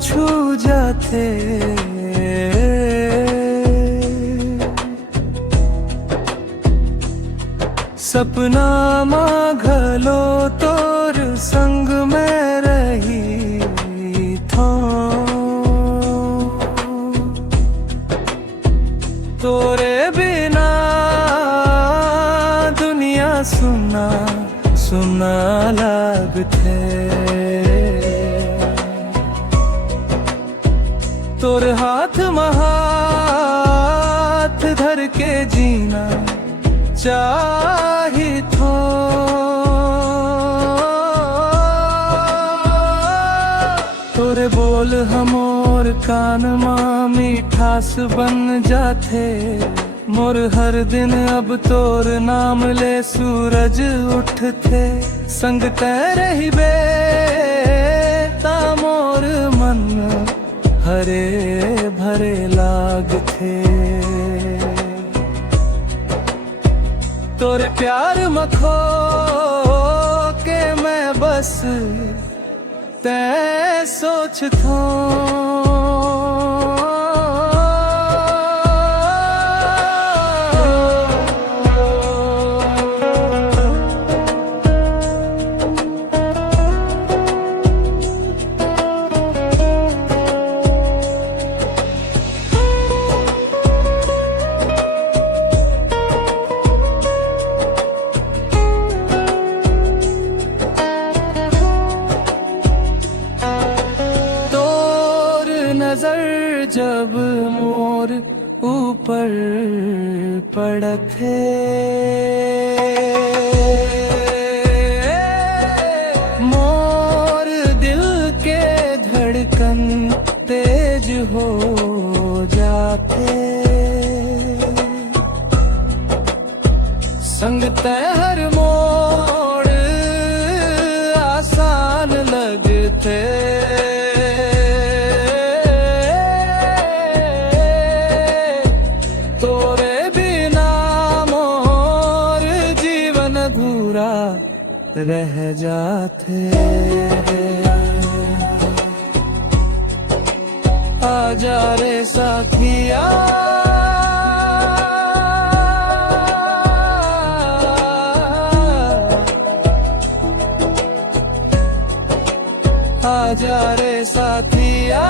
छू जाते। सपना माघलो तोर संग में रही था। तोरे बिना दुनिया सुना सुना लगते। तोर हाथ में हाथ धर के जीना चाही थो। तोरे बोल हमोर कान मां मिठास बन जाते। मोर हर दिन अब तोर नाम ले सूरज उठते। संग तैर ही बे ता मोर मन हरे भरे लागते। तोरे प्यार मखो के मैं बस तै सोच थो। नजर जब मोर ऊपर पड़ते। मोर दिल के धड़कन तेज हो जाते। संग तय हर मोड़ आसान लगते। रह जाते। आजा रे साथिया आजा रे साथिया।